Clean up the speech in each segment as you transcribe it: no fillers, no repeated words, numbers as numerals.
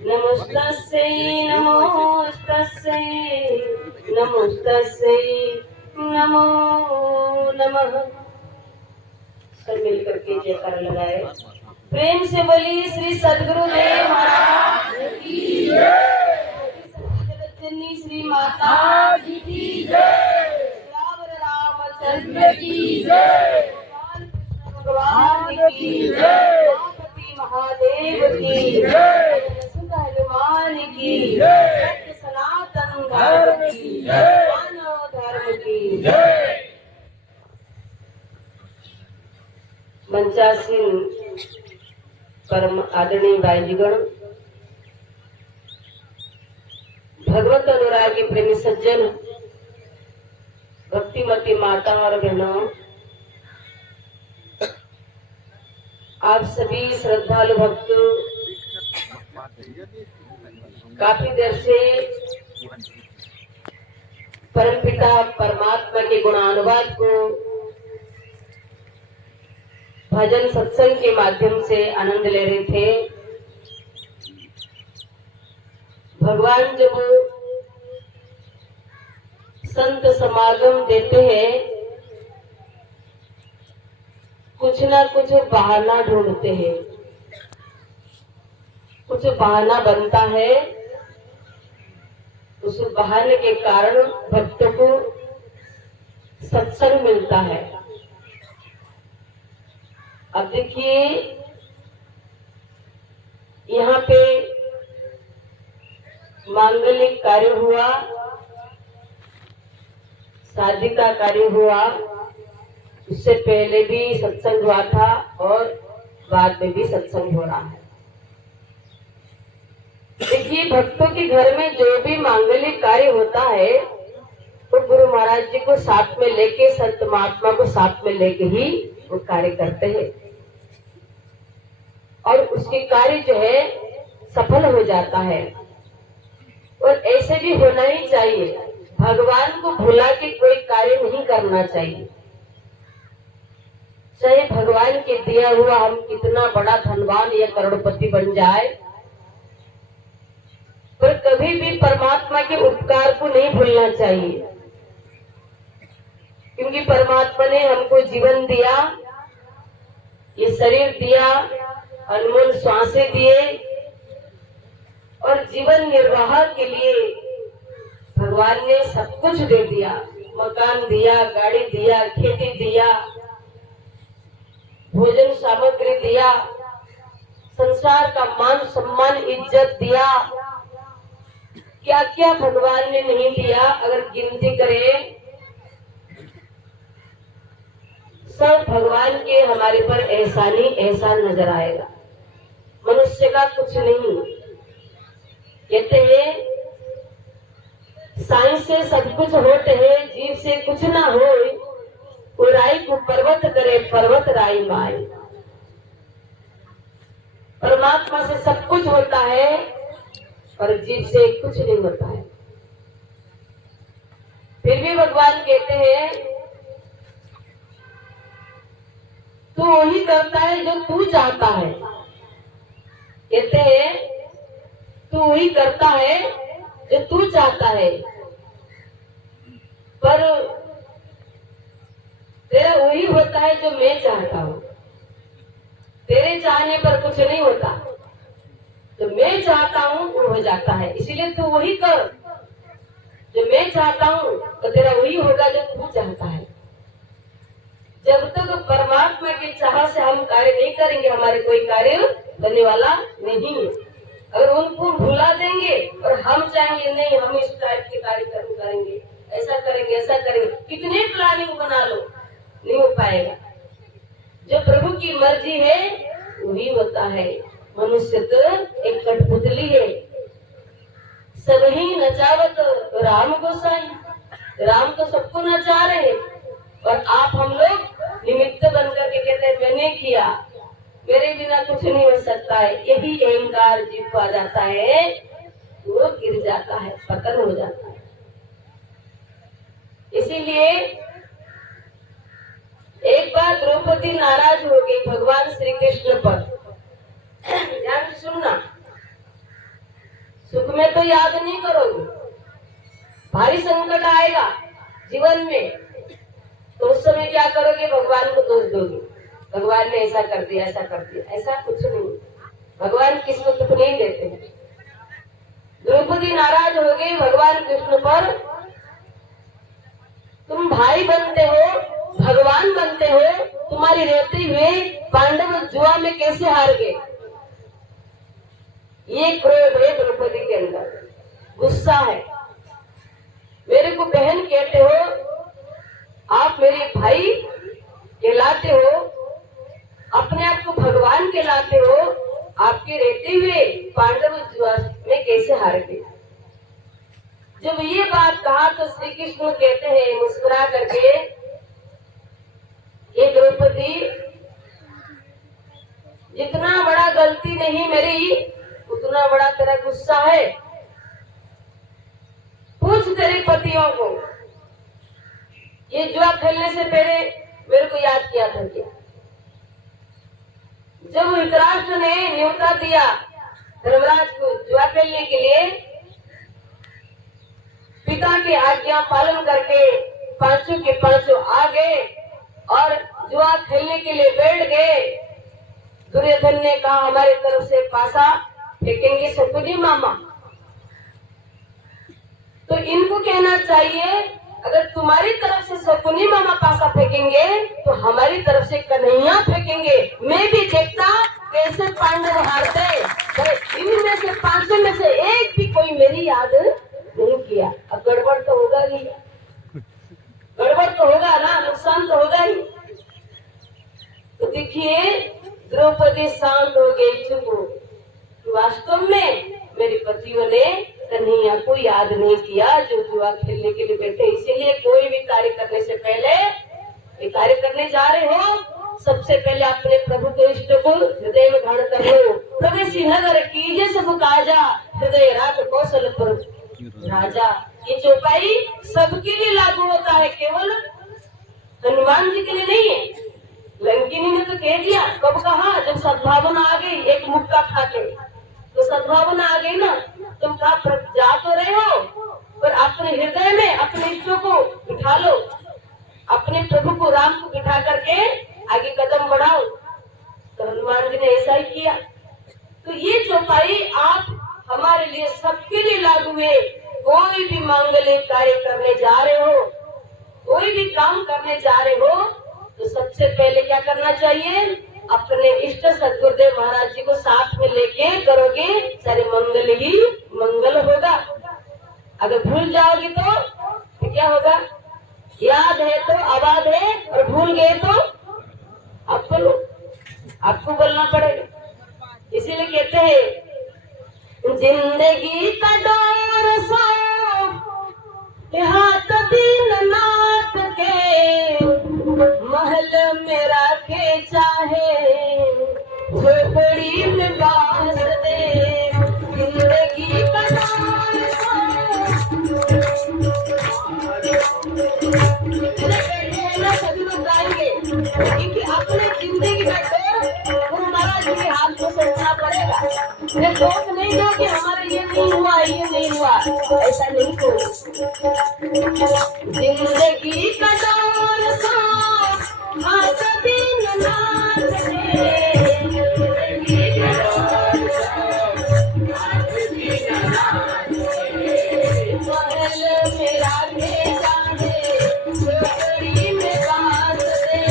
नमस्तस्यै नमोस्तस्यै नमोस्तस्यै नमो नमः। सब मिलकर के जयकारा लगाए। प्रेम से बोली श्री सद्गुरुदेव महाराज की जय। जगत जननी श्री माता की जय। रामचंद्र की जय। भगवान की जय। गणपति महादेव की जय। हनुमान की जय। सत्य सनातन धर्म की जय। मानव धर्म की जय। मंचासीन परम आदरणीय भाईजीगण, भगवत अनुरागी प्रेमी सज्जन, भक्तिमती माता और बहनों, आप सभी श्रद्धालु भक्त काफी देर से परमपिता परमात्मा के गुणानुवाद को भजन सत्संग के माध्यम से आनंद ले रहे थे। भगवान जब संत समागम देते हैं, कुछ ना कुछ बहाना ढूंढते हैं, कुछ बहाना बनता है। उस बहाने के कारण भक्तों को सत्संग मिलता है। अब देखिए, यहाँ पे मांगलिक कार्य हुआ, शादी का कार्य हुआ, उससे पहले भी सत्संग हुआ था और बाद में भी सत्संग हो रहा है। देखिए, भक्तों के घर में जो भी मांगलिक कार्य होता है वो गुरु महाराज जी को साथ में लेके, संत महात्मा को साथ में लेके ही वो कार्य करते हैं और उसके कार्य जो है सफल हो जाता है। और ऐसे भी होना ही चाहिए। भगवान को भुला के कोई कार्य नहीं करना चाहिए। चाहे भगवान के दिया हुआ हम कितना बड़ा धनवान या करोड़पति बन जाए, पर कभी भी परमात्मा के उपकार को नहीं भूलना चाहिए। क्योंकि परमात्मा ने हमको जीवन दिया, ये शरीर दिया, अनमोल श्वासें दिए और जीवन निर्वाह के लिए भगवान ने सब कुछ दे दिया। मकान दिया, गाड़ी दिया, खेती दिया, भोजन सामग्री दिया, संसार का मान सम्मान इज्जत दिया। क्या क्या भगवान ने नहीं दिया, अगर गिनती करें सब भगवान के हमारे पर एहसान ही एहसान नजर आएगा। मनुष्य का कुछ नहीं। कहते हैं साइंस से सब कुछ होते है, जीव से कुछ ना हो। वो राई को पर्वत करे, पर्वत राई माए। परमात्मा से सब कुछ होता है और जीव से कुछ नहीं होता है। फिर भी भगवान कहते हैं तू वही करता है जो तू चाहता है। कहते हैं तू वही करता है जो तू चाहता है, पर तेरा वही होता है जो मैं चाहता हूँ। तेरे चाहने पर कुछ नहीं होता, जो मैं चाहता हूँ वो हो जाता है। इसीलिए तू वही कर जो मैं चाहता हूँ, तो तेरा वही होगा जो तू चाहता है। जब तक परमात्मा की चाह से हम कार्य नहीं करेंगे, हमारे कोई कार्य बनने वाला नहीं है। अगर उनको भुला देंगे और हम चाहेंगे नहीं हम इस टाइप के कार्यक्रम करेंगे, ऐसा करेंगे, ऐसा करेंगे, कितने प्लानिंग बना लो, नहीं हो पाएगा। जो प्रभु की मर्जी है वही होता है। मनुष्य तो एक कठपुतली है। सब ही नचावत राम गोसाई। राम तो सबको नचा रहे और आप हम लोग निमित्त बनकर के कहते हैं मैंने किया, मेरे बिना कुछ नहीं हो सकता है। यही अहंकार जीव को आ जाता है, वो गिर जाता है, पतन हो जाता है। इसीलिए एक बार द्रौपदी नाराज हो गई भगवान श्री कृष्ण पर। ध्यान से सुनना। सुख में तो याद नहीं करोगे, भारी संकट आएगा जीवन में तो उस समय क्या करोगे, भगवान को दोष दोगे, भगवान ने ऐसा कर दिया, ऐसा कर दिया। ऐसा कुछ नहीं, भगवान किसी को नहीं देते हैं। द्रौपदी नाराज हो गई भगवान कृष्ण पर, तुम भाई बनते हो, भगवान बनते हो, तुम्हारी रहते हुए पांडव जुआ में कैसे हार गए। ये क्रोध है द्रौपदी के अंदर, गुस्सा है। मेरे को बहन कहते हो, आप मेरे भाई कहलाते हो, अपने आप को भगवान कहलाते हो, आपके रहते हुए पांडव जुआ में कैसे हार गए। जब ये बात कहा तो श्री कृष्ण कहते हैं मुस्कुरा करके, ये द्रौपदी जितना बड़ा गलती नहीं मेरी उतना बड़ा तेरा गुस्सा है। पूछ तेरे पतियों को, ये जुआ खेलने से पहले मेरे को याद किया था क्या। जब धृतराष्ट्र ने न्योता दिया धर्मराज को जुआ खेलने के लिए, पिता की आज्ञा पालन करके पांचों के पांचों आ गए और जुआ खेलने के लिए बैठ गए। दुर्योधन ने कहा हमारी तरफ से पासा फेंकेंगे शकुनी मामा। तो इनको कहना चाहिए अगर तुम्हारी तरफ से शकुनी मामा पासा फेंकेंगे तो हमारी तरफ से कन्हैया फेंकेंगे। मैं भी देखता कैसे पांडव हारते। इनमें से पांचों में से एक भी कोई मेरी याद नहीं किया। अब गड़बड़ तो होगा ही, गड़बड़ तो होगा ना, नुकसान तो होगा ही। तो देखिए द्रौपदी शांत हो गई, चुप हो। वास्तव में मेरे पतियों ने कन्हैया को याद नहीं किया जो जुआ खेलने के लिए बैठे। इसीलिए कोई भी कार्य करने से पहले, ये कार्य करने जा रहे हो, सबसे पहले अपने प्रभु के इष्ट को हृदय में धारण कर लो। प्रवेशी नगर कीजिए सब काजा, हृदय राख कौशल पर राजा। ये चौपाई सबके लिए लागू होता है, केवल हनुमान जी के लिए नहीं है। लंकिनी ने तो कह दिया, कब कहा, जब सद्भावना आ गई, एक मुक्का खा के तो सद्भावना आ गई ना। तुम कहा जा तो रहे हो पर अपने हृदय में अपने इष्टों को बिठा लो, अपने प्रभु को राम को बिठा करके आगे कदम बढ़ाओ। तो हनुमान जी ने ऐसा ही किया। तो ये चौपाई आप हमारे लिए सबके लिए लागू है। कोई भी मांगलिक कार्य करने जा रहे हो, कोई भी काम करने जा रहे हो, तो सबसे पहले क्या करना चाहिए, अपने इष्ट सदगुरुदेव महाराज जी को साथ में लेके करोगे, सारे मंगल ही मंगल होगा। अगर भूल जाओगे तो क्या होगा, याद है तो आबाद है और भूल गए तो आपको बोलना पड़ेगा। इसीलिए कहते हैं जिंदगी का दौर सो हाथ दीननाथ के, महल में रखे चाहे झोपड़ी में बास दे। जिंदगी का दौर सभी लोग गाएंगे, क्योंकि अपने जिंदगी का दौर महाराज के हाथ में सोचना पड़ेगा। ये दोष नहीं दो कि हमारा ये नहीं हुआ, ये नहीं हुआ, ऐसा नहीं करो। जिंदगी का दौर सो हाथ दीननाथ के, महल में राखे चाहे झोपड़ी में बास दे।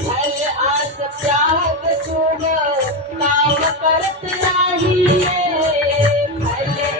भले आस चाहत शुभ काम करत रहिए, भले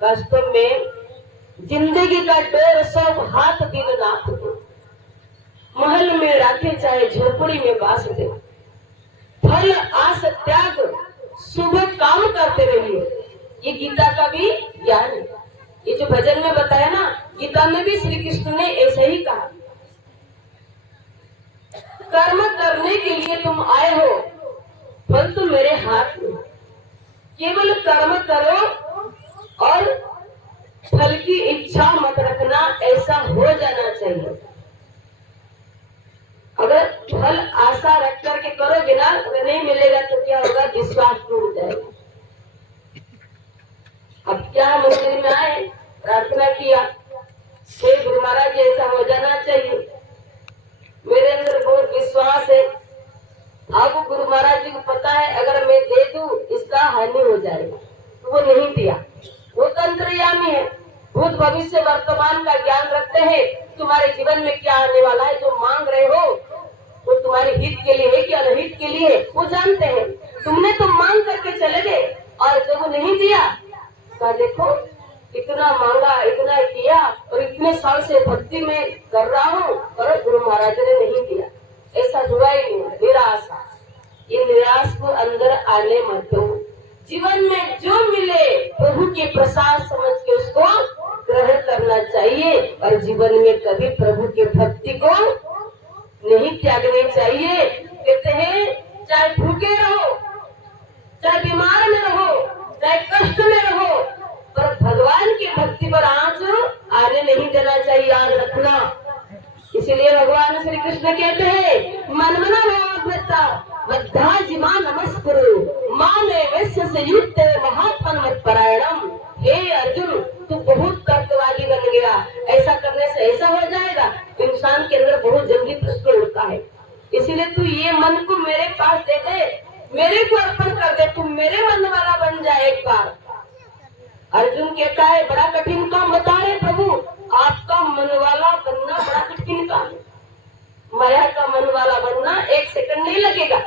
वास्तव में जिंदगी का डोर सब हाथ दिन नाथ दो, महल में राखे चाहे झोपड़ी में बास दे, फल आस त्याग शुभ काम करते रहिए। ये गीता का भी ज्ञान है। ये जो भजन में बताया ना, गीता में भी श्री कृष्ण ने ऐसा ही कहा। कर्म करने के लिए तुम आए हो, फल तो मेरे हाथ में, केवल कर्म करो और फल की इच्छा मत रखना, ऐसा हो जाना चाहिए। अगर फल आशा रख करके करोगे ना, अगर नहीं मिलेगा तो क्या होगा, विश्वास टूट जाएगा। अब क्या, मंदिर में आए, प्रार्थना किया, हे गुरु महाराज ऐसा हो जाना चाहिए, मेरे अंदर बहुत विश्वास है। आपको गुरु महाराज जी को पता है अगर मैं दे दूं इसका हानि हो जाएगा, तो वो नहीं दिया। वो तो अंतर्यामी है, भूत भविष्य वर्तमान का ज्ञान रखते हैं। तुम्हारे जीवन में क्या आने वाला है, जो मांग रहे हो वो तुम्हारे हित के लिए है कि अनहित के लिए, वो जानते हैं। तुमने तो मांग करके चले गए और जब वो नहीं दिया तो देखो इतना मांगा, इतना किया और इतने साल से भक्ति में कर रहा हूँ और गुरु महाराज ने नहीं दिया, ऐसा हुआ ही नहीं। निराशा, ये निराश को अंदर आने मत दो। जीवन में जो मिले प्रभु के प्रसाद समझ के उसको ग्रहण करना चाहिए और जीवन में कभी प्रभु के भक्ति को नहीं त्यागनी चाहिए। कहते हैं चाहे भूखे रहो, चाहे बीमार में रहो, चाहे कष्ट में रहो, पर भगवान की भक्ति पर आंच आने नहीं देना चाहिए, याद रखना। इसीलिए भगवान श्री कृष्ण कहते हैं मनमना भावता बद्धा जिमा नमस्कुरु मां में वैश्य से युक्त महात्मन मत परायणम। हे अर्जुन, तू बहुत तर्कवादी बन गया, ऐसा करने से ऐसा हो जाएगा। इंसान के अंदर बहुत जल्दी प्रश्न उठता है, इसीलिए तू ये मन को मेरे पास दे दे, मेरे को अर्पण कर दे, तू मेरे मन वाला बन जाए एक बार। अर्जुन कहता है बड़ा कठिन काम बता रहे प्रभु, आपका मन वाला बनना बड़ा कठिन काम है। माया का मन वाला बनना 1 सेकंड नहीं लगेगा,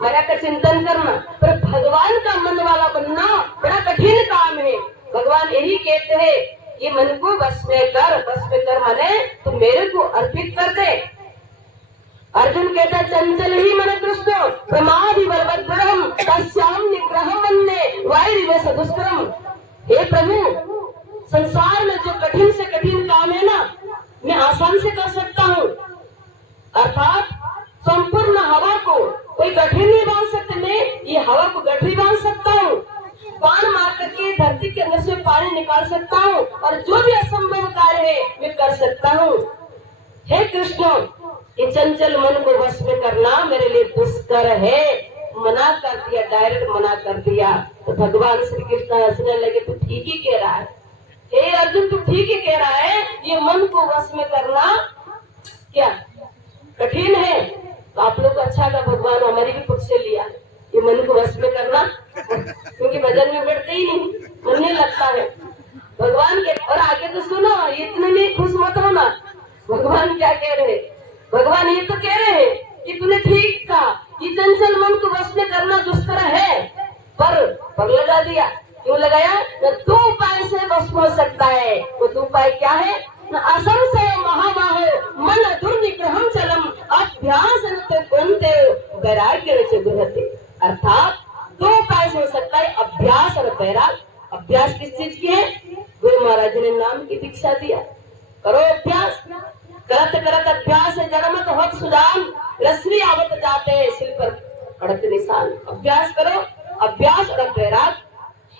माया का चिंतन करना, पर भगवान का मन वाला बनना बड़ा कठिन काम है। भगवान यही कहते हैं ये मन को बस में कर, बस में कर माने तो मेरे को अर्पित कर दे। अर्जुन कहता चंचल ही मन कृष्ण प्रमादि बलवद्रम तस्याम निग्रह मन्ने वायरिव सदुष्करम। हे प्रभु, संसार में जो कठिन से कठिन काम है ना, मैं आसान से कर सकता हूँ। अर्थात संपूर्ण हवा को कोई गठरी नहीं बांध सकते, मैं ये हवा को गठरी बांध सकता हूँ, बाण मार करके धरती के अंदर से पानी निकाल सकता हूँ, और जो भी असंभव कार्य है मैं कर सकता हूँ। हे कृष्ण, ये चंचल मन को वश में करना मेरे लिए दुष्कर है। मना कर दिया, डायरेक्ट मना कर दिया। तो भगवान श्री कृष्ण हंसने लगे, तू ठीक ही कह रहा है। हे अर्जुन, तू ठीक ही कह रहा है, ये मन को वश में करना क्या कठिन है। तो आप लोग अच्छा का भगवान हमारी भी पक्ष से लिया, ये मन को वश में करना, क्योंकि भजन में बैठते ही नहीं, मन नहीं लगता है भगवान के। और आगे तो सुनो, इतने में खुश मत होना। भगवान क्या कह रहे, भगवान ये तो कह रहे हैं कि तूने ठीक कहा, ये चंचल मन को वश में करना दुष्कर है, पर लगा दिया। क्यों लगाया? न 2 उपाय से वश हो सकता है। वो 2 उपाय क्या है? न असंशय महाबाहो मन दुर्निग्रहम चलम अभ्यास वैराग्य गृहते। अर्थात 2 उपाय से हो सकता है, अभ्यास और वैराग। अभ्यास किस चीज की है? गुरु महाराज ने नाम की दीक्षा दिया, करो अभ्यास। करत करत अभ्यास जड़मत होत सुजान रश्मि आवत जाते हैं सिर पर पड़त निशान। अभ्यास करो, अभ्यास और वैराग।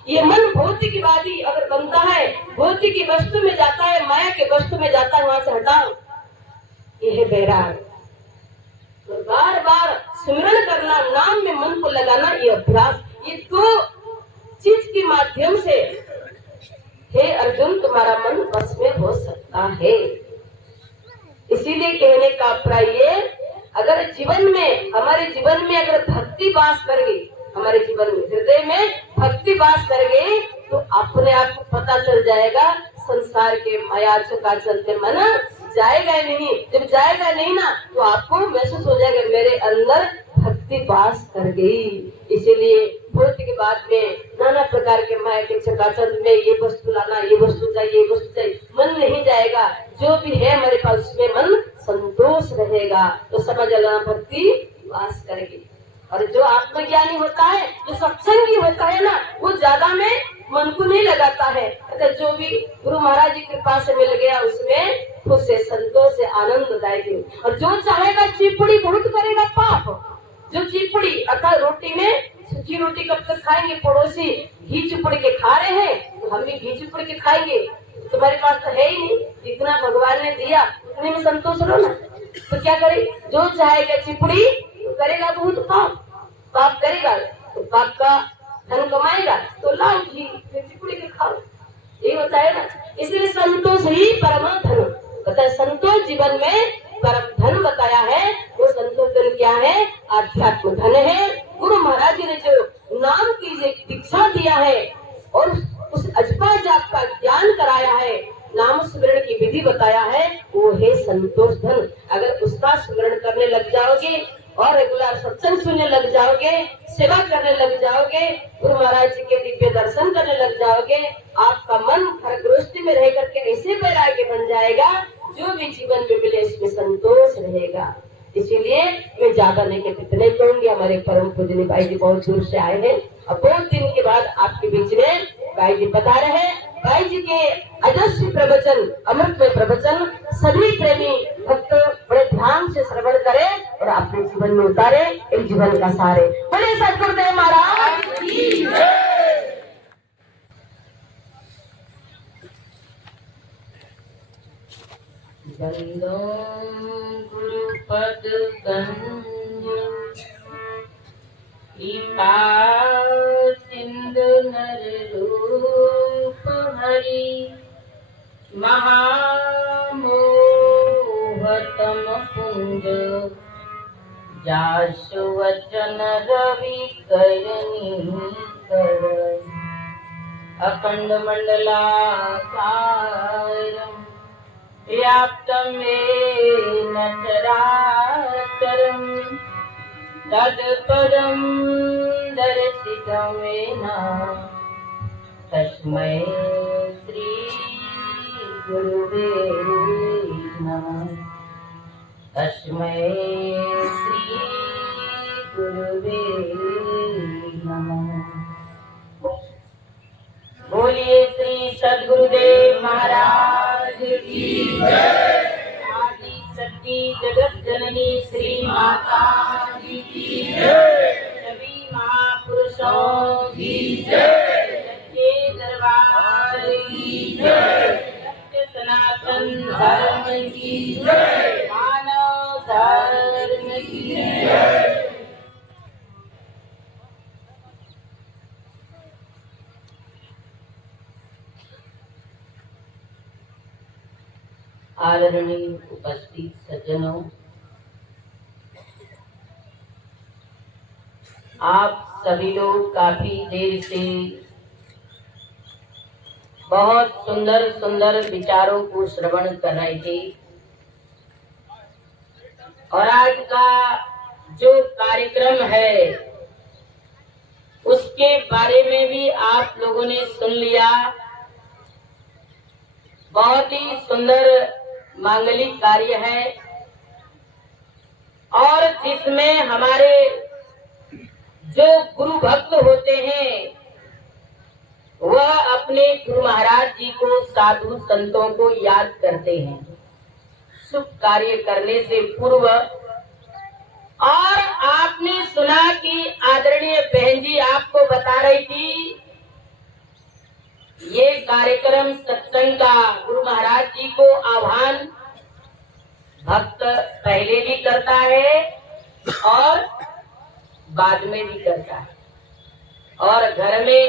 ये मन भौतिकवादी अगर बनता है, भौतिक की वस्तु में जाता है, माया के वस्तु में जाता है, वहां से हटाओ, ये है वैराग। तो बार बार सिमरन करना, नाम में मन को लगाना, ये अभ्यास। ये 2 चीज के माध्यम से हे अर्जुन तुम्हारा मन वश में हो सकता है। इसीलिए कहने का अभिप्राय, अगर जीवन में, हमारे जीवन में अगर भक्ति वास कर गई, हमारे जीवन में हृदय में भक्ति वास कर गई, तो अपने आप को पता चल जाएगा संसार के माया का चलते मन जाएगा नहीं। जब जाएगा नहीं ना, तो आपको महसूस हो जाएगा मेरे अंदर भक्ति वास कर गई। इसीलिए भौतिक बाद में नाना प्रकार के माया के चकाचौंध में ये वस्तु लाना, ये वस्तु चाहिए, ये वस्तु चाहिए, मन नहीं जाएगा। जो भी है हमारे पास उसमें मन संतोष रहेगा तो समझ लेना भक्ति वास करेगी। और जो आत्मज्ञानी होता है, जो सत्संगी होता है ना, वो ज्यादा में मन को नहीं लगाता है। अगर जो भी गुरु महाराज की कृपा से मिल गया उसमें खुश से, संतोष से, आनंददायक। और जो चाहेगा चिपड़ी बहुत करेगा पाप। जो चिपड़ी अर्थात रोटी में सूखी रोटी कब तक खाएंगे? पड़ोसी घी चुपड़ के खा रहे हैं तो हम भी घी चुपड़ के खाएंगे। तुम्हारे पास तो है ही नहीं, जितना भगवान ने दिया उतने में संतोष लो ना। तो क्या करे? जो चाहेगा चिपड़ी तो करेगा बहुत पाप, पाप करेगा तो पाप का धन कमाएगा तो लाओ घी फिर चिपड़ी के खाओ, ये होता है ना। इसलिए संतोष ही परम धन बताया। संतोष जीवन में परम धन बताया है। वो संतोष धन क्या है? आध्यात्म धन है। गुरु महाराज जी ने जो नाम की दीक्षा दिया है और उस अजपा जाप का ज्ञान कराया है, नाम स्मरण की विधि बताया है, वो है संतोष धन। अगर उसका स्मरण करने लग जाओगे और रेगुलर सत्संग सुनने लग जाओगे, सेवा करने लग जाओगे, गुरु महाराज जी के दिव्य दर्शन करने लग जाओगे, आपका मन हर गृहस्थी में रह करके ऐसे वैराग्य बन जाएगा, जो भी जीवन में मिले इसमें संतोष रहेगा। इसीलिए मैं ज्यादा नहीं कहती, इतने कहूंगी। हमारे परम पूजनीय भाई जी बहुत दूर से आए हैं और बहुत दिन के बाद आपके बीच में भाई जी पधारे हैं। भाई जी के अजस्वी प्रवचन, अमृतमय प्रवचन सभी प्रेमी भक्त बड़े ध्यान से श्रवण करें और अपने जीवन में उतारे एक जीवन का सारे। बोले सतगुरुदेव महाराज की जय। बंदो गुरुपद गंज कृपा सिंधु नर रूप हरि महामोहतम कुंज जासु वचन रवि करनी कर अखंड मंडलाकारं व्याप्तं येन चराचरं तत्पदं दर्शितं येन तस्मै श्री गुरुवे नमः। तस्मै श्री गुरुवे नमः। बोलिए श्री सद्गुरुदेव महाराज की जय। आदि शक्ति जगत जननी श्री माता जी की जय। सभी महापुरुषों की जय। सच्चे दरबार की जय। सत्य सनातन धर्म की जय। मानव धर्म की जय। आदरणीय उपस्थित सज्जनों, आप सभी लोग काफी देर से बहुत सुंदर सुंदर विचारों को श्रवण कर रहे थे और आज का जो कार्यक्रम है उसके बारे में भी आप लोगों ने सुन लिया। बहुत ही सुंदर मांगलिक कार्य है और जिसमें हमारे जो गुरु भक्त होते हैं वह अपने गुरु महाराज जी को, साधु संतों को याद करते हैं शुभ कार्य करने से पूर्व। और आपने सुना कि आदरणीय बहन जी आपको बता रही थी ये कार्यक्रम सत्संग का गुरु महाराज जी को आह्वान भक्त पहले भी करता है और बाद में भी करता है, और घर में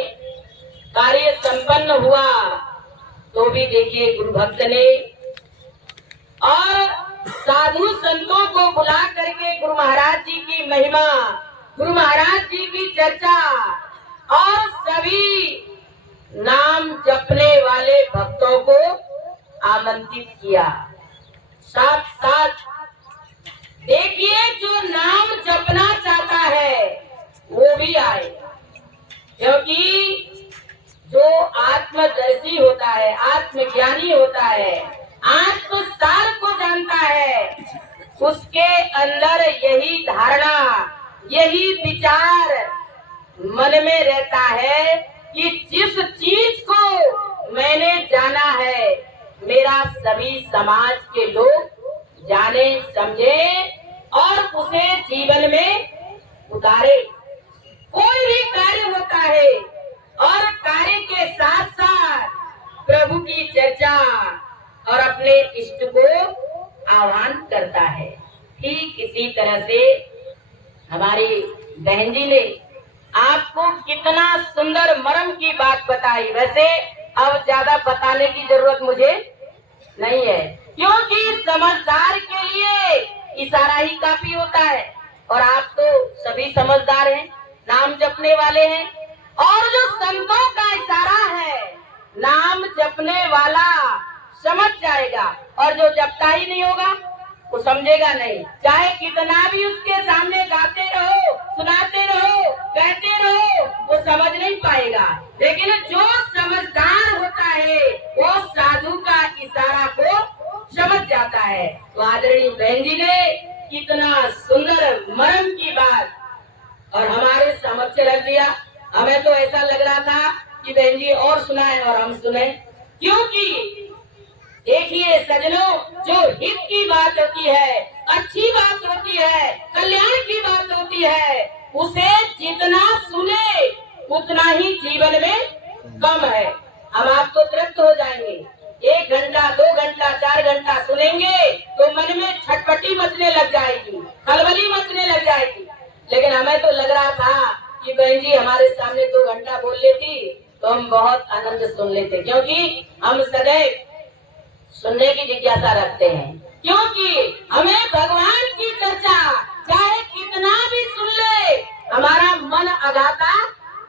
कार्य संपन्न हुआ तो भी देखिए गुरु भक्त ने और साधु संतों को बुला करके गुरु महाराज जी की महिमा, गुरु महाराज जी की चर्चा और सभी नाम जपने वाले भक्तों को आमंत्रित किया। साथ साथ देखिए जो नाम जपना चाहता है वो भी आए, क्योंकि जो आत्मदर्शी होता है, आत्मज्ञानी होता है, आत्म सार को जानता है, उसके अंदर यही धारणा, यही विचार मन में रहता है कि जिस चीज को मैंने जाना है, मेरा सभी समाज के लोग जाने, समझे और उसे जीवन में उतारे। कोई भी कार्य होता है और कार्य के साथ साथ प्रभु की चर्चा और अपने इष्ट को आह्वान करता है। ठीक इसी तरह से हमारी बहन जी ने आपको कितना सुंदर मर्म की बात बताई। वैसे अब ज्यादा बताने की जरूरत मुझे नहीं है, क्योंकि समझदार के लिए इशारा ही काफी होता है। और आप तो सभी समझदार हैं, नाम जपने वाले हैं, और जो संतों का इशारा है, नाम जपने वाला समझ जाएगा, और जो जपता ही नहीं होगा वो समझेगा नहीं। चाहे कितना भी उसके सामने गाते रहो, सुनाते रहो, कहते रहो, वो समझ नहीं पाएगा। लेकिन जो समझदार होता है वो साधु का इशारा को समझ जाता है। तो आदरणीय बहन जी ने कितना सुंदर मर्म की बात और हमारे समक्ष रख दिया। हमें तो ऐसा लग रहा था कि बहन जी और सुनाए और हम सुने, क्योंकि देखिए सजनों, जो हित की बात होती है, अच्छी बात होती है, कल्याण की बात होती है, उसे जितना सुने उतना ही जीवन में कम है। हम आप तो तृप्त हो जाएंगे, 1 घंटा 2 घंटा 4 घंटा सुनेंगे तो मन में छटपटी मचने लग जाएगी, खलबली मचने लग जाएगी। लेकिन हमें तो लग रहा था कि बहन जी हमारे सामने 2 घंटा बोल लेती तो हम बहुत आनंद सुन लेते, क्योंकि हम सदैव सुनने की जिज्ञासा रखते हैं। क्योंकि हमें भगवान की चर्चा चाहे कितना भी सुन ले, हमारा मन अघाता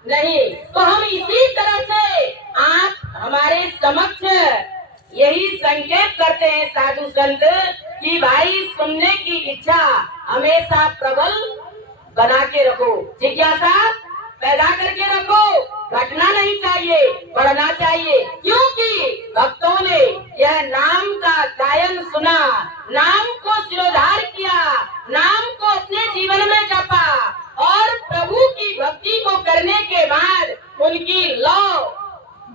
नहीं। तो हम इसी तरह से आप हमारे समक्ष यही संकेत करते हैं साधु संत कि भाई सुनने की इच्छा हमेशा प्रबल बना के रखो, जिज्ञासा पैदा करके रखो, घटना नहीं चाहिए, बढ़ना चाहिए। क्योंकि भक्तों ने यह नाम का गायन सुना, नाम को सिरोधार किया, नाम को अपने जीवन में जपा, और प्रभु की भक्ति को करने के बाद उनकी लौ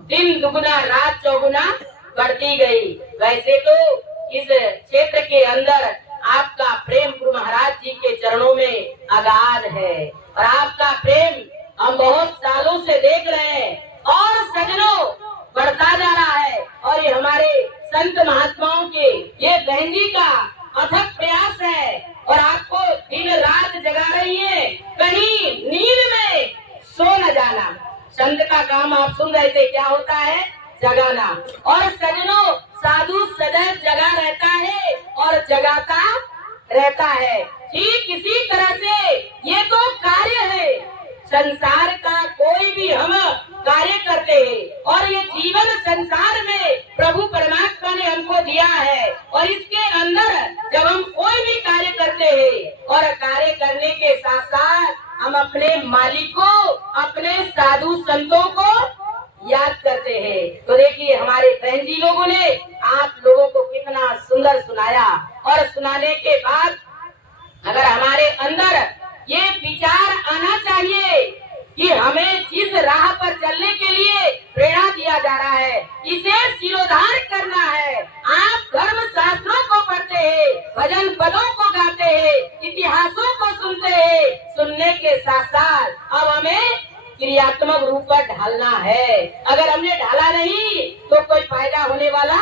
दिन दुगुना रात चौगुना बढ़ती गई। वैसे तो इस क्षेत्र के अंदर आपका प्रेम गुरु महाराज जी के चरणों में अगाध है, और आपका प्रेम हम बहुत सालों से देख रहे हैं और सजनों बढ़ता जा रहा है। और ये हमारे संत महात्माओं के, ये बहन जी का अथक प्रयास है, और आपको दिन रात जगा रही है, कहीं नींद में सो न जाना। संत का काम आप सुन रहे थे, क्या होता है? जगाना। और सजनों साधु सदैव जगा रहता है और जगाता रहता है। ठीक इसी तरह से ये तो कार्य है, संसार का कोई भी हम कार्य करते हैं, और ये जीवन संसार में प्रभु परमात्मा ने हमको दिया है, और इसके अंदर जब हम कोई भी कार्य करते हैं और कार्य करने के साथ साथ हम अपने मालिक को, अपने साधु संतों को याद करते हैं। तो देखिए हमारे बहन जी लोगों ने आप लोगों को कितना सुंदर सुनाया, और सुनाने के बाद अगर हमारे अंदर ये विचार आना चाहिए कि हमें जिस राह पर चलने के लिए प्रेरणा दिया जा रहा है, इसे सिरोधार करना है। आप धर्म शास्त्रों को पढ़ते हैं, भजन पदों को गाते हैं, इतिहासों को सुनते हैं, सुनने के साथ साथ अब हमें क्रियात्मक रूप पर ढालना है। अगर हमने ढाला नहीं तो कोई फायदा होने वाला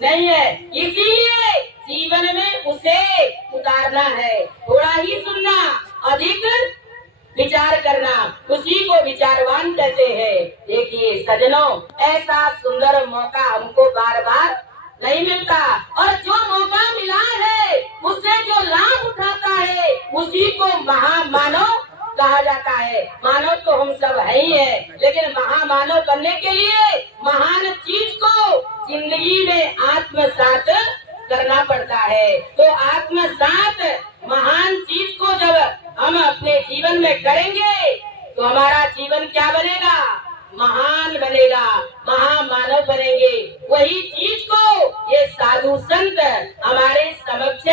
नहीं है। इसीलिए जीवन में उसे उतारना है, थोड़ा ही सुनना, अधिक विचार करना, उसी को विचारवान कहते हैं। देखिए सजनों, ऐसा सुंदर मौका हमको बार बार नहीं मिलता, और जो मौका मिला है उससे जो लाभ उठाता है उसी को महामानव कहा जाता है। मानव तो हम सब है ही है, लेकिन महामानव बनने के लिए महान चीज को जिंदगी में आत्मसात करना पड़ता है। तो आत्मसात महान चीज को जब हम अपने जीवन में करेंगे तो हमारा जीवन जीवन क्या बनेगा? महान बनेगा, महामानव बनेंगे। वही चीज को ये साधु संत हमारे समक्ष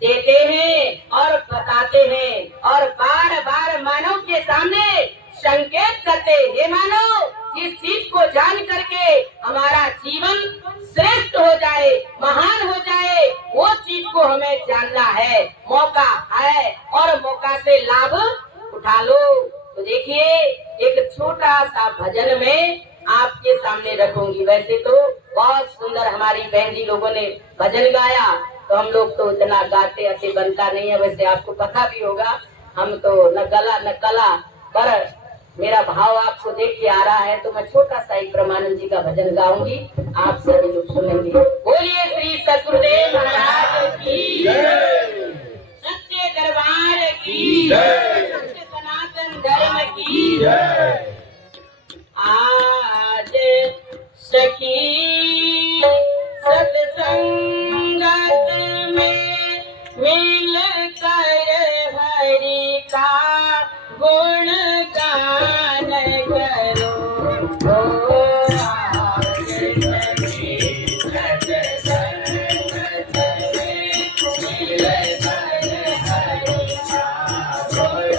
देते हैं और बताते हैं और बार बार मानव के सामने संकेत करते हैं, हे मानव, जिस चीज को जान करके हमारा जीवन श्रेष्ठ हो जाए, महान हो जाए, वो चीज को हमें जानना है। मौका है और मौका से लाभ उठा लो। तो देखिए, एक छोटा सा भजन में आपके सामने रखूंगी। वैसे तो बहुत सुंदर हमारी बहन जी लोगों ने भजन गाया, तो हम लोग तो इतना गाते ऐसे बनता नहीं है। वैसे आपको पता भी होगा, हम तो न गला न कला, पर मेरा भाव आपको देख के आ रहा है, तो मैं छोटा सा एक परमानंद जी का भजन गाऊंगी, आप सभी लोग सुनेंगे। बोलिए श्री सतगुरुदेव महाराज की जय, सच्चे दरबार की जय, सच्चे सनातन धर्म की जय। आज सखी सत्संगत में मिल कर हरि का गुण गान करो। आज सखी सत्संगत में मिल कर हरि का गुण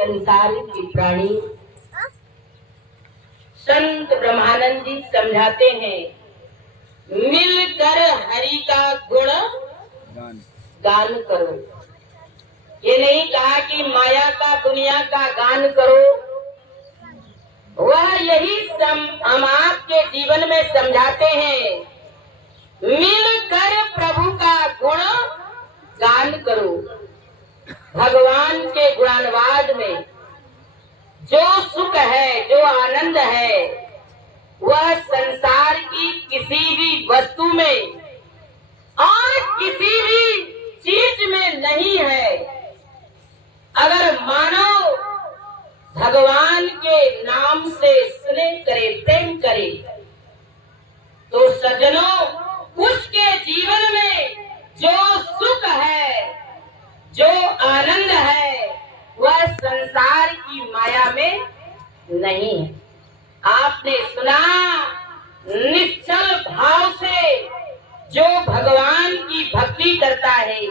संसार के प्राणी संत ब्रह्मानंद जी समझाते हैं, मिलकर हरि का गुण गान करो। ये नहीं कहा कि माया का दुनिया का गान करो, वह यही हम आपके जीवन में समझाते हैं, मिलकर प्रभु का गुण गान करो। भगवान के गुणानुवाद में जो सुख है, जो आनंद है, वह संसार की किसी भी वस्तु में और किसी भी चीज में नहीं है। अगर मानव भगवान के नाम से स्नेह करे, प्रेम करे, तो सज्जनों उसके जीवन में जो सुख है, जो आनंद है, वह संसार की माया में नहीं है। आपने सुना, निश्चल भाव से जो भगवान की भक्ति करता है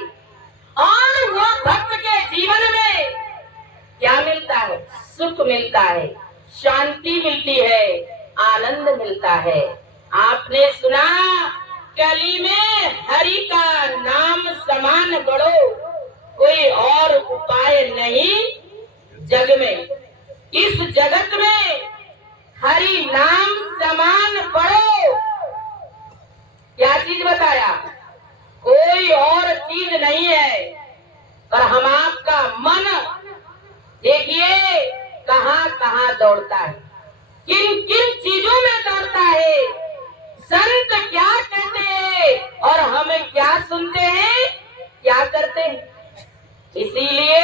और वो भक्त के जीवन में क्या मिलता है? सुख मिलता है, शांति मिलती है, आनंद मिलता है। आपने सुना, कली में हरि का नाम समान बड़ो, कोई और उपाय नहीं जग में। इस जगत में हरि नाम समान पढ़ो। क्या चीज बताया? कोई और चीज नहीं है। पर हम आपका मन देखिए कहाँ कहाँ दौड़ता है, किन किन चीजों में दौड़ता है। संत क्या कहते हैं और हमें क्या सुनते हैं, क्या करते हैं। इसीलिए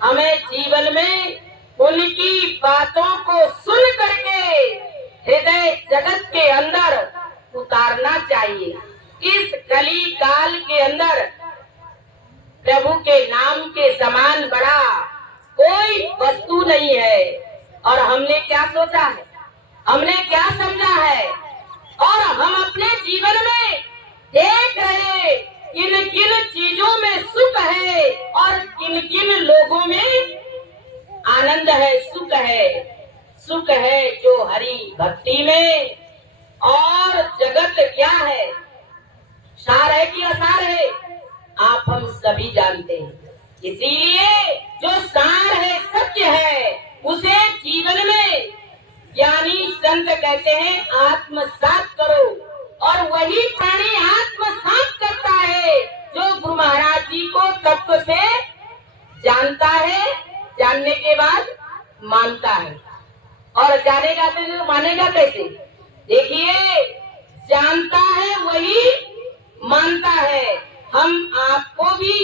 हमें जीवन में उनकी बातों को सुन करके हृदय जगत के अंदर उतारना चाहिए। इस कली काल के अंदर प्रभु के नाम के समान बड़ा कोई वस्तु नहीं है। और हमने क्या सोचा है, हमने क्या समझा है, और हम अपने जीवन में देख रहे किन किन चीजों में सुख है और किन किन लोगों में आनंद है, सुख है। सुख है जो हरि भक्ति में। और जगत क्या है, सार है कि असार है? आप हम सभी जानते हैं। इसीलिए जो सार है, सत्य है, उसे जीवन में ज्ञानी संत कहते हैं आत्मसात करो। और वही प्राणी आत्मसात करता है जो गुरु महाराज जी को तत्व से जानता है, जानने के बाद मानता है। और जानेगा तो मानेगा कैसे? देखिए, जानता है वही मानता है। हम आपको भी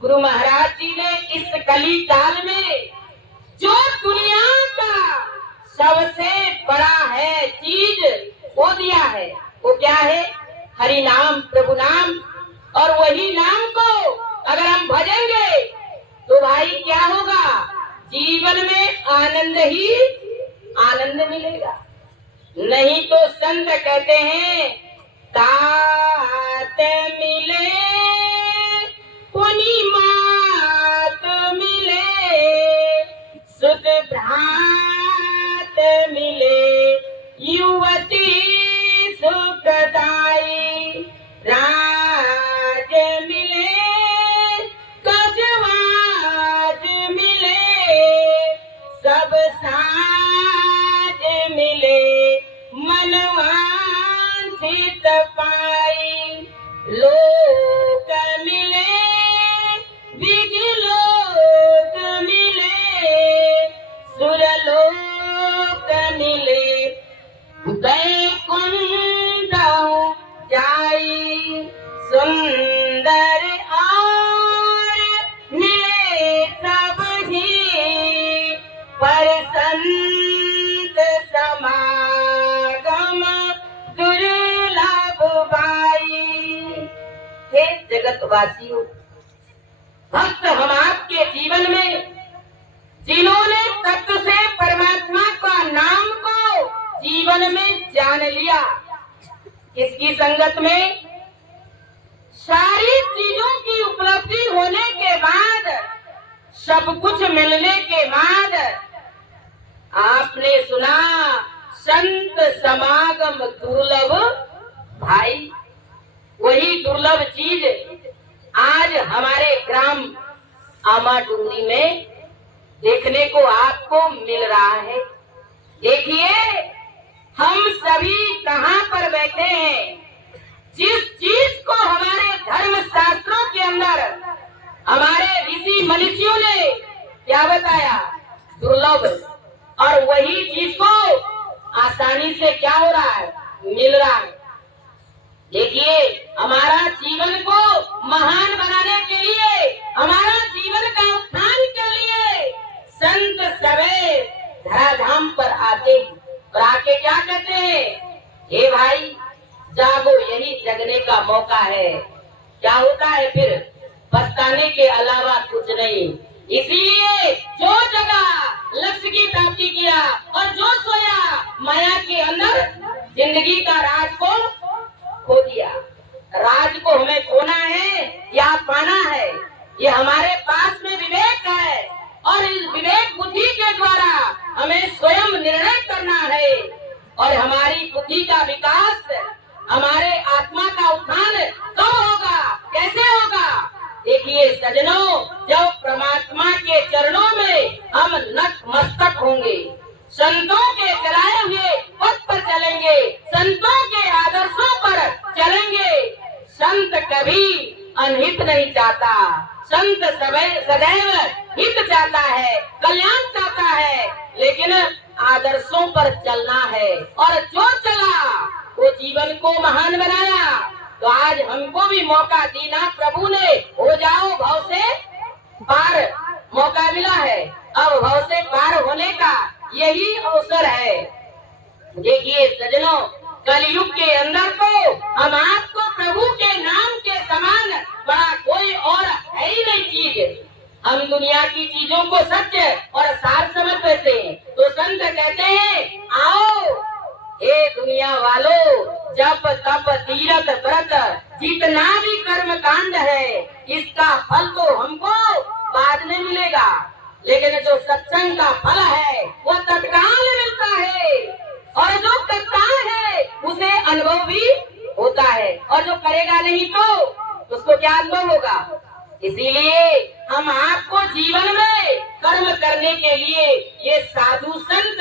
गुरु महाराज जी ने इस कली काल में जो दुनिया का सबसे बड़ा है चीज वो दिया है, वो क्या है? हरि नाम, प्रभु नाम। और वही नाम को अगर हम भजेंगे तो भाई क्या होगा? जीवन में आनंद ही आनंद मिलेगा। नहीं तो संत कहते हैं तात मिले पुनि मात मिले, सुध भ्रात मिले, युवती सुखदाई, राज मिले गजवाज मिले, सब साज मिले, मनवांछित पाई, लोक मिले विगलोक मिले, सुरलोक मिले, वैकुंठ जाई, सुंदर और मिले सब ही, पर संत समागम दुर्लभ बाई। हे जगतवासियों, भक्त हम आपके जीवन में जिन्होंने तत्व से परमात्मा का नाम को जीवन में जान लिया, किसकी संगत में? सारी चीजों की उपलब्धि होने के बाद, सब कुछ मिलने के बाद आपने सुना संत समागम दुर्लभ भाई। वही दुर्लभ चीज आज हमारे ग्राम आमाडुंगरी में देखने को आपको मिल रहा है। देखिए, हम सभी कहाँ पर बैठे हैं? जिस चीज को हमारे धर्म शास्त्रों के अंदर हमारे ऋषि मनीषियों ने क्या बताया? दुर्लभ। और वही चीज को आसानी से क्या हो रहा है? मिल रहा है। देखिए, हमारा जीवन को महान बनाने के लिए, हमारा जीवन का उत्थान के लिए संत सवेर धराधाम पर आते हैं और आके क्या कहते हैं? हे भाई जागो, यही जगने का मौका है। क्या होता है फिर? पछताने के अलावा कुछ नहीं। इसीलिए जो जगह लक्ष्य की प्राप्ति किया और जो सोया माया के अंदर जिंदगी का राज को खो दिया। राज को हमें खोना है या पाना है, ये हमारे पास में विवेक है। और इस विवेक बुद्धि के द्वारा हमें स्वयं निर्णय करना है। और हमारी बुद्धि का विकास, हमारे आत्मा का उत्थान कब होगा, कैसे होगा? देखिए सजनों, जब परमात्मा के चरणों में हम नतमस्तक होंगे, संतों के चलाए हुए पथ पर चलेंगे, संतों के आदर्शों पर चलेंगे। संत कभी अनहित नहीं चाहता, संत सदैव हित चाहता है, कल्याण चाहता है, लेकिन आदर्शों पर चलना है। और जो चला वो जीवन को महान बनाया। तो आज हमको भी मौका दीना प्रभु ने, हो जाओ भव से पार, मौका मिला है। अब भव से पार होने का यही अवसर है। देखिए सजनों, कलयुग के अंदर तो हम आपको प्रभु के नाम के समान बड़ा कोई और है ही नहीं चीज। हम दुनिया की चीजों को सत्य और सार समझ बैठे हैं। तो संत कहते हैं आओ हे दुनिया वालों, जप तप तीरथ व्रत जितना भी कर्म कांड है, इसका फल तो हमको बाद में मिलेगा, लेकिन जो सत्संग का फल है वो तत्काल मिलता है। और जो करता है उसे अनुभव भी होता है, और जो करेगा नहीं तो उसको क्या अनुभव होगा? हम आपको जीवन में कर्म करने के लिए ये साधु संत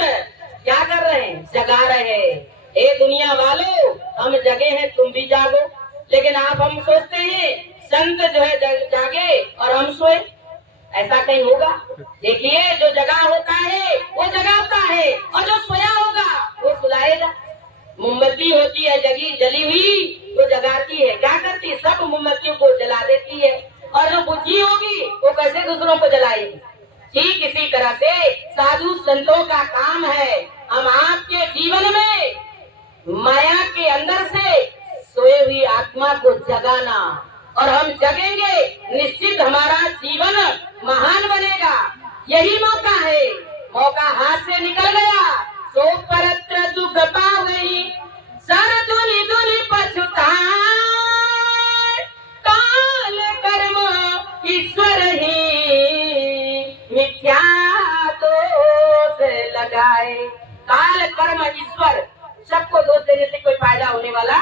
क्या कर रहे हैं, जगा रहे हैं। हे दुनिया वालों, हम जगे हैं, तुम भी जागो। लेकिन हम सोचते हैं संत जो है जागे और हम सोए, ऐसा कहीं होगा? देखिए, जो जगा होता है वो जगाता है और जो सोया होगा वो सुलाएगा। मोमबत्ती होती है जली हुई, वो जगाती है, क्या करती है, सब मोमबत्तियों को जला देती है। और जो बुझी होगी वो कैसे दूसरों को जलाएगी। ठीक इसी तरह से साधु संतों का काम है हम आपके जीवन में माया के अंदर से सोए हुई आत्मा को जगाना, और हम जगेंगे निश्चित हमारा जीवन महान बनेगा। यही मौका है, मौका हाथ से निकल गया सो परत्र दुख पावई, सर दुनि दुनि पछुताए, काल कर्म ईश्वर ही मिथ्या दोष लगाए। काल कर्म ईश्वर, सबको दोष देने से कोई फायदा होने वाला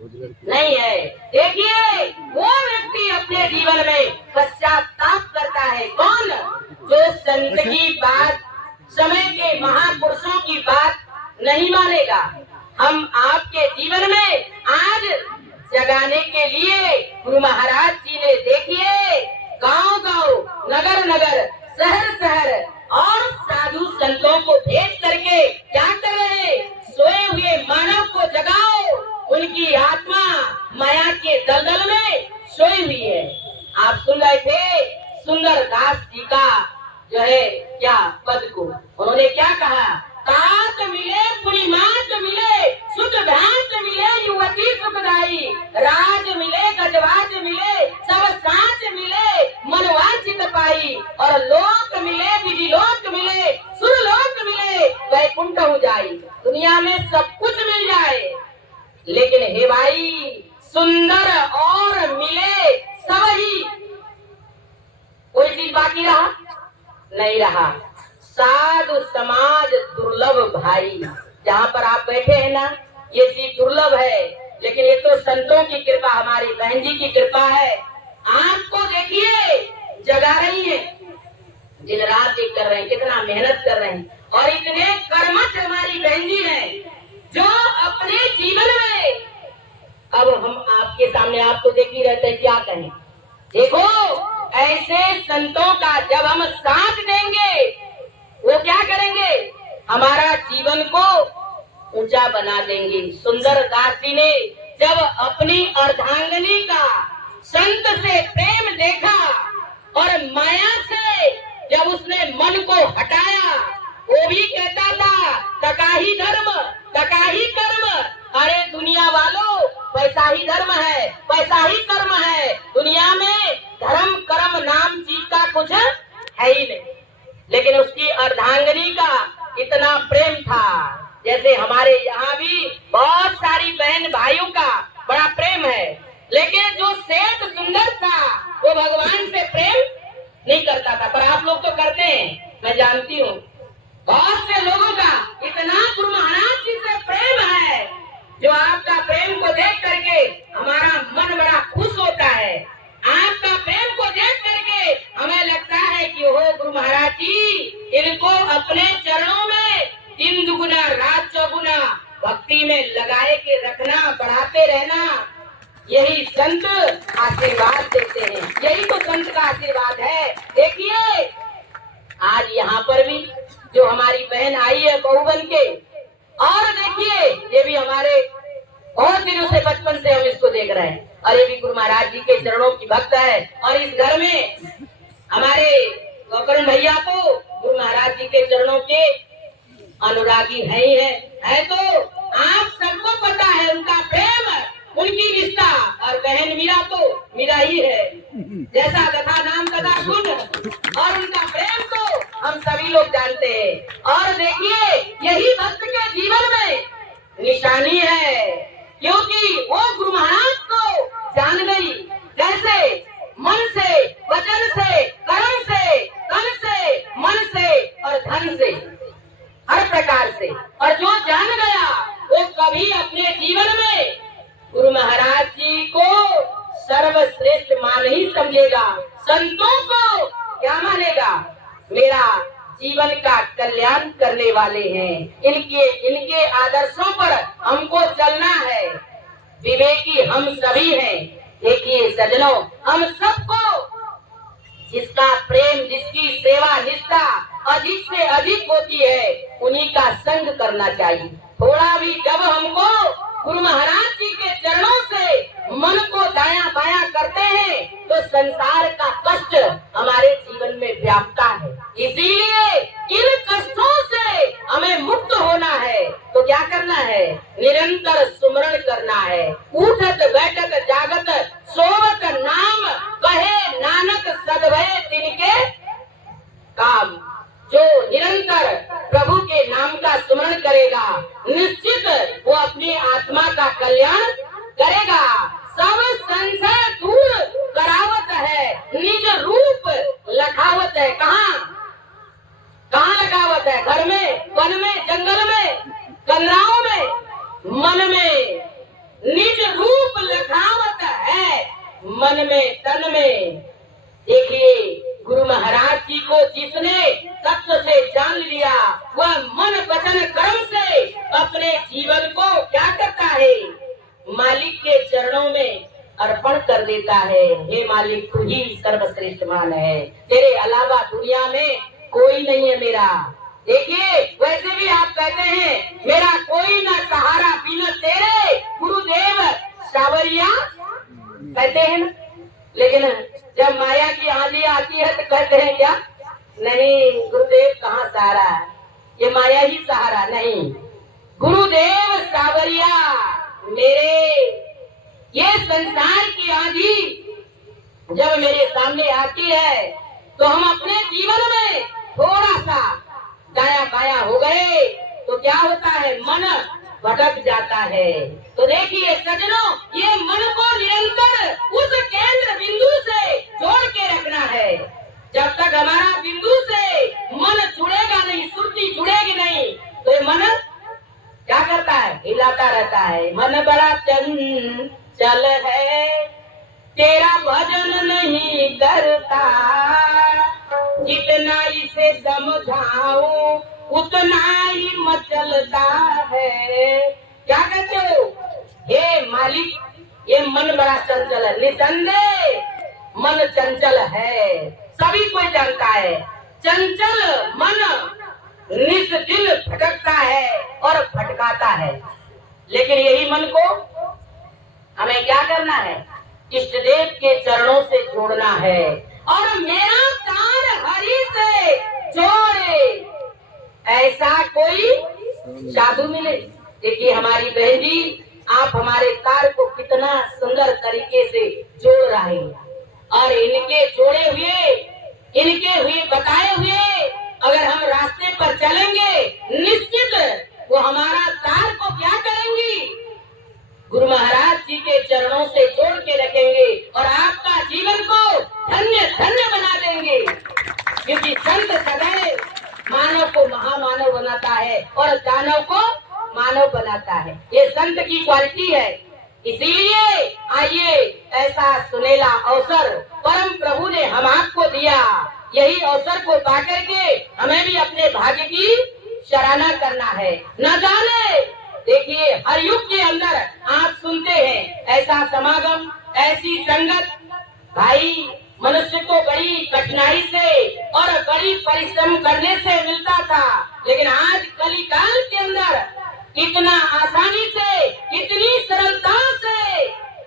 नहीं है। देखिए, वो व्यक्ति अपने जीवन में पश्चाताप करता है, कौन? जो संत की बात, समय के महापुरुषों की बात नहीं मानेगा। हम आपके जीवन में आज जगाने के लिए गुरु महाराज जी ने, देखिए, गांव गांव, नगर नगर, शहर शहर और साधु संतों को भेज करके क्या कर रहे हैं, सोए हुए मानव को जगाओ। उनकी आत्मा माया के दलदल में सोई हुई है। आप सुन रहे थे सुंदर दास जी का जो है क्या पद को, उन्होंने क्या कहा, तात मिले पुलिमात मिले, सुध भ्रांत मिले युवती सुखदाई, राज मिले गजवाज मिले, सब साच मिले मनवांचित पाई, और लोक मिले विधि लोक मिले, सुरलोक मिले वैकुंठ हो जाई। दुनिया में सब कुछ मिल जाए, लेकिन हे भाई, सुंदर और मिले सब ही, कोई चीज बाकी रहा नहीं रहा। साधु समाज दुर्लभ भाई, जहाँ पर आप बैठे हैं ना, ये चीज दुर्लभ है, लेकिन ये तो संतों की कृपा, हमारी बहन जी की कृपा है। आपको देखिए जगा रही है, दिन रात एक कर रहे हैं, कितना मेहनत कर रहे हैं, और इतने कर्मठ हमारी बहन जी हैं जो अपने जीवन में, अब हम आपके सामने आपको देख ही रहते हैं, क्या कहें। देखो, ऐसे संतों का जब हम साथ देंगे, वो क्या करेंगे, हमारा जीवन को ऊंचा बना देंगे। सुंदर दास जी ने जब अपनी अर्धांगिनी का संत से प्रेम देखा और माया से जब उसने मन को हटाया, वो भी कहता था तकाही धर्म तकाही कर्म। अरे दुनिया वालों, पैसा ही धर्म है, पैसा ही कर्म है। दुनिया में धर्म कर्म नाम चीज का कुछ है ही नहीं। लेकिन उसकी अर्धांगिनी का इतना प्रेम था, जैसे हमारे यहाँ भी बहुत सारी बहन भाइयों का बड़ा प्रेम है, लेकिन जो सेठ सुंदर था वो भगवान से प्रेम नहीं करता था। पर आप लोग तो करते हैं, मैं जानती हूँ। बहुत से लोगों का इतना गुरु महाराज जी से प्रेम है, जो आपका प्रेम को देख करके हमारा मन बड़ा खुश होता है। आपका प्रेम को देख करके हमें लगता है कि हो गुरु महाराज जी, इनको अपने चरणों में दिन दुगुना रात चौगुना भक्ति में लगाए के रखना, बढ़ाते रहना। यही संत आशीर्वाद देते हैं, यही तो संत का आशीर्वाद है। देखिए, आज यहाँ पर भी जो हमारी बहन आई है बहू बन के, और देखिए ये भी हमारे बहुत दिनों से, बचपन से हम इसको देख रहे हैं, और ये भी गुरु महाराज जी के चरणों की भक्त है। और इस घर में हमारे गोकर्ण भैया को गुरु महाराज जी के चरणों के अनुरागी है ही है तो आप सबको पता है उनका प्रेम, उनकी निष्ठा। और बहन मीरा तो मीरा ही है, जैसा कथा नाम कथा गुण, और उनका प्रेम तो हम सभी लोग जानते हैं। और देखिए, यही भक्त के जीवन में निशानी है, क्योंकि वो गुरु महाराज को जान गई। कैसे? मन से, वचन से, कर्म से, तन से, मन से और धन से, हर प्रकार से। और जो जान गया वो कभी अपने जीवन में गुरु महाराज जी को सर्वश्रेष्ठ मान ही समझेगा। संतों को मेरा जीवन का कल्याण करने वाले हैं। इनके आदर्शों पर हमको चलना है। विवेकी हम सभी हैं। देखिए सज्जनों, हम सबको जिसका प्रेम, जिसकी सेवा निष्ठा अधिक से अधिक होती है, उन्हीं का संग करना चाहिए। थोड़ा भी जब हमको गुरु महाराज जी के चरणों से मन को दाया बाया करते हैं तो संसार का कष्ट हमारे जीवन में व्यापता है। इसीलिए इन कष्टों से हमें मुक्त होना है तो क्या करना है? निरंतर सुमरण करना है। उठत बैठत जागत सोवत नाम, कहे नानक सदभय तिनके काम। जो निरंतर प्रभु के नाम का स्मरण करेगा, निश्चित वो अपनी आत्मा का कल्याण करेगा। सब संशय दूर करावत है, निज रूप लखावत है। कहाँ लगावत है? घर में, वन में, जंगल में, कमराओं में, मन में निज रूप लखावत है, मन में, तन में। देखिए गुरु महाराज जी को जिसने तत्व से जान लिया, वह मन वचन कर्म से अपने जीवन को क्या करता है? मालिक के चरणों में अर्पण कर देता है। हे मालिक, तू ही सर्वश्रेष्ठ मान है, तेरे अलावा दुनिया में कोई नहीं है मेरा। देखिए वैसे भी आप कहते हैं मेरा कोई ना सहारा बिना तेरे, गुरुदेव सावरिया कहते हैं ना। लेकिन जब माया की आंधी आती है तो कहते हैं क्या? नहीं, गुरुदेव कहाँ सहारा है, ये माया ही सहारा। नहीं, गुरुदेव सावरिया मेरे। ये संसार की आंधी जब मेरे सामने आती है तो हम अपने जीवन में थोड़ा सा दाया बाया हो गए तो क्या होता है? मन भटक जाता है। तो देखिए सज्जनों, ये मन को निरंतर उस केंद्र बिंदु से जोड़ के रखना है। जब तक हमारा बिंदु से मन जुड़ेगा नहीं, सुरती जुड़ेगी नहीं, तो ये मन क्या करता है? हिलाता रहता है। मन बड़ा चंचल है, तेरा भजन नहीं करता, जितना इसे समझाओ उतना ही मचलता है। क्या कहते हो? हे मालिक, ये मन बड़ा चंचल है। निसंदेह मन चंचल है, सभी कोई जानता है। चंचल मन निस दिन भटकता है और भटकाता है। लेकिन यही मन को हमें क्या करना है? इष्ट देव के चरणों से जोड़ना है। और मेरा तार हरि से जोड़े, ऐसा कोई साधु मिले। देखिए हमारी बहन जी, आप हमारे तार को कितना सुंदर तरीके से जोड़ रहे हैं। और इनके जोड़े हुए, इनके हुए बताए हुए अगर हम रास्ते पर चलेंगे, निश्चित वो हमारा तार को क्या करेंगी? गुरु महाराज जी के चरणों से जोड़ के रखेंगे और आपका जीवन को धन्य धन्य बना देंगे। क्योंकि संत सदैव मानव को महामानव बनाता है और दानव को मानव बनाता है। ये संत की क्वालिटी है। इसीलिए आइए, ऐसा सुनेला अवसर परम प्रभु ने हम आपको दिया। यही अवसर को पाकर के हमें भी अपने भाग्य की सराहना करना है। न जाने, देखिए हर युग के अंदर आप सुनते हैं ऐसा समागम, ऐसी संगत भाई मनुष्य को बड़ी कठिनाई से और बड़ी परिश्रम करने से मिलता था। लेकिन आज कलिकाल के अंदर इतना आसानी से, इतनी सरलता से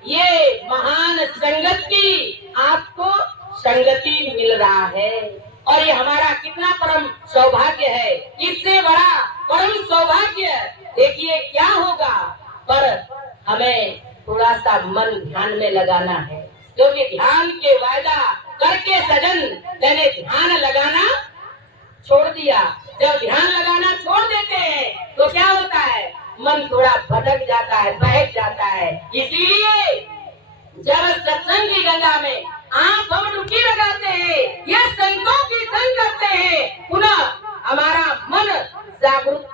ये महान संगत की आपको संगति मिल रहा है। और ये हमारा कितना परम सौभाग्य है। इससे बड़ा परम सौभाग्य देखिए क्या होगा। पर हमें थोड़ा सा मन ध्यान में लगाना है, क्योंकि ध्यान के वायदा करके सजन मैंने ध्यान लगाना छोड़ दिया। जब ध्यान लगाना छोड़ देते हैं तो क्या होता है? मन थोड़ा भटक जाता है, बहक जाता है। इसीलिए जब सत्संग की गंगा में आप हम डुबकी लगाते हैं, ये संतों की संग करते हैं, पुनः हमारा मन जागरूक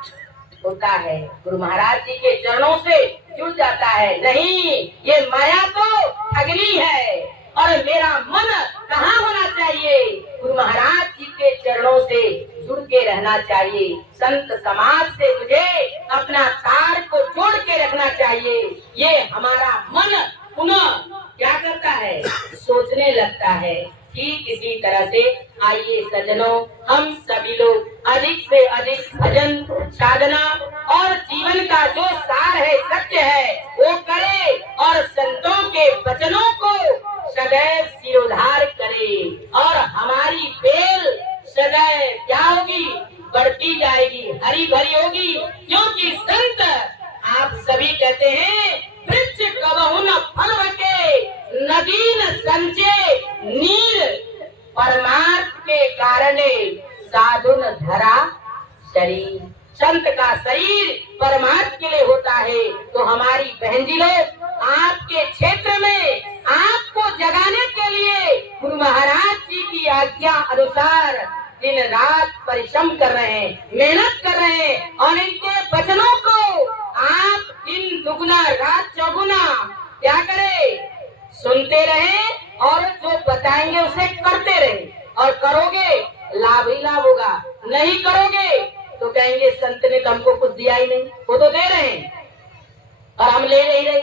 होता है, गुरु महाराज जी के चरणों से जुड़ जाता है। नहीं, ये माया तो ठगनी है और मेरा मन कहाँ होना चाहिए? गुरु महाराज जी के चरणों रहना चाहिए। संत समाज से मुझे अपना तार को जोड़ के रखना चाहिए। ये हमारा मन पुनः क्या करता है, सोचने लगता है। ठीक इसी तरह से आइए सज्जनों, हम सभी लोग अधिक से अधिक भजन साधना और जीवन का जो सार है, सत्य है, वो करें और संतों के वचनों को सदैव सिरोधार करें और हमारी बेल सदैव क्या होगी, बढ़ती जाएगी, हरी भरी होगी। क्योंकि संत आप सभी कहते हैं, वृक्ष कबहु न फल बके, नदी न संचे नीर, परमार्थ के कारणे साधु न धरा शरीर। संत का शरीर परमार्थ के लिए होता है। तो हमारी बहन जी लोग आपके क्षेत्र में आपको जगाने के लिए गुरु महाराज जी की आज्ञा अनुसार दिन रात परिश्रम कर रहे हैं, मेहनत कर रहे हैं और इनके वचनों को आप दिन दुगुना रात चौगुना क्या करें, सुनते रहे और जो बताएंगे उसे करते रहे। और करोगे लाभ ही लाभ होगा, नहीं करोगे तो कहेंगे संत ने तो हमको कुछ दिया ही नहीं, वो तो दे रहे हैं और हम ले नहीं रहे,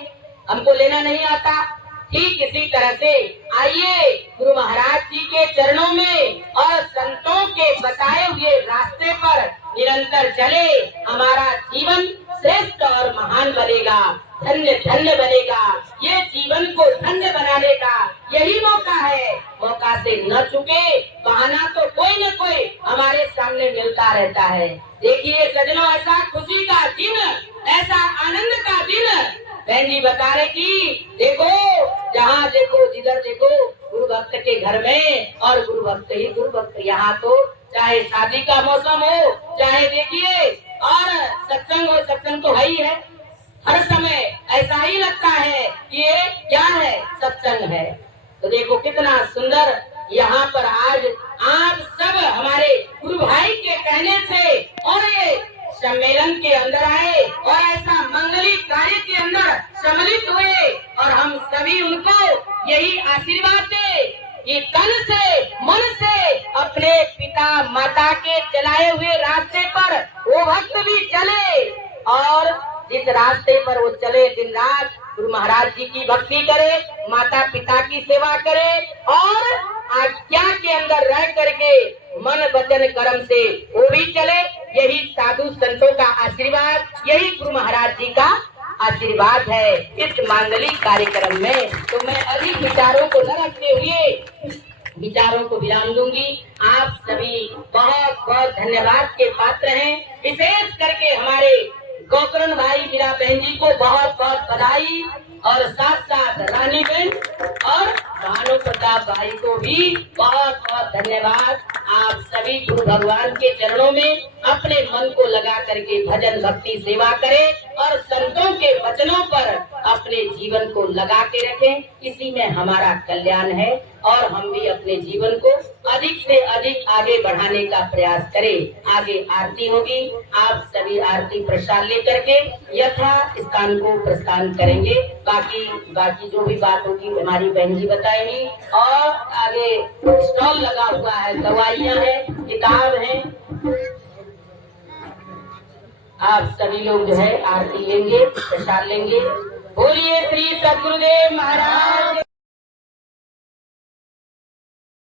हमको लेना नहीं आता। ठीक इसी तरह से आइए गुरु महाराज जी के चरणों में और संतों के बताए हुए रास्ते पर निरंतर चले, हमारा जीवन श्रेष्ठ और महान बनेगा, धन्य धन्य बनेगा। ये जीवन को धन्य बनाने का यही मौका है। मौका से न चुके, बहाना तो कोई न कोई हमारे सामने मिलता रहता है। देखिए सजनों, ऐसा खुशी का दिन, ऐसा आनंद का दिन बहन जी बता रहे कि देखो, जहाँ देखो जिधर देखो गुरु भक्त के घर में और गुरु भक्त ही गुरु भक्त। यहाँ तो चाहे शादी का मौसम हो, चाहे देखिए और सत्संग हो, सत्संग तो है ही है। हर समय ऐसा ही लगता है कि ये क्या है, सत्संग है। तो देखो कितना सुंदर यहाँ पर आज आप सब हमारे गुरु भाई के कहने से और ये सम्मेलन के अंदर आए और ऐसा मंगली कार्य के अंदर सम्मिलित हुए और हम सभी उनको यही आशीर्वाद दे कि तन से मन से अपने पिता माता के चलाए हुए रास्ते पर वो भक्त भी चले और जिस रास्ते पर वो चले दिन रात गुरु महाराज जी की भक्ति करे, माता पिता की सेवा करे और आज्ञा के अंदर रह करके मन वचन कर्म से वो भी चले। यही साधु संतों का आशीर्वाद, यही गुरु महाराज जी का आशीर्वाद है इस मांगलिक कार्यक्रम में। तो मैं अधिक विचारों को न रखते हुए विचारों को विराम दूंगी। आप सभी बहुत बहुत धन्यवाद के पात्र हैं। विशेष करके हमारे गोकर्ण भाई मीरा बहन जी को बहुत बहुत बधाई और साथ साथ रानी बहन और भानु प्रताप भाई को भी बहुत बहुत धन्यवाद। आप सभी गुरु भगवान के चरणों में अपने मन को लगा करके भजन भक्ति सेवा करें और संतों के वचनों पर अपने जीवन को लगा के रखें। इसी में हमारा कल्याण है और हम भी अपने जीवन को अधिक से अधिक आगे बढ़ाने का प्रयास करें। आगे आरती होगी, आप सभी आरती प्रसाद लेकर के यथा स्थान को प्रस्थान करेंगे। बाकी जो भी बात होगी हमारी बहन जी बताएंगी। और आगे स्टॉल लगा हुआ है, दवाइयाँ हैं, किताब है। आप सभी लोग जो है आरती लेंगे, प्रसाद लेंगे। बोलिए श्री सद्गुरुदेव महाराज।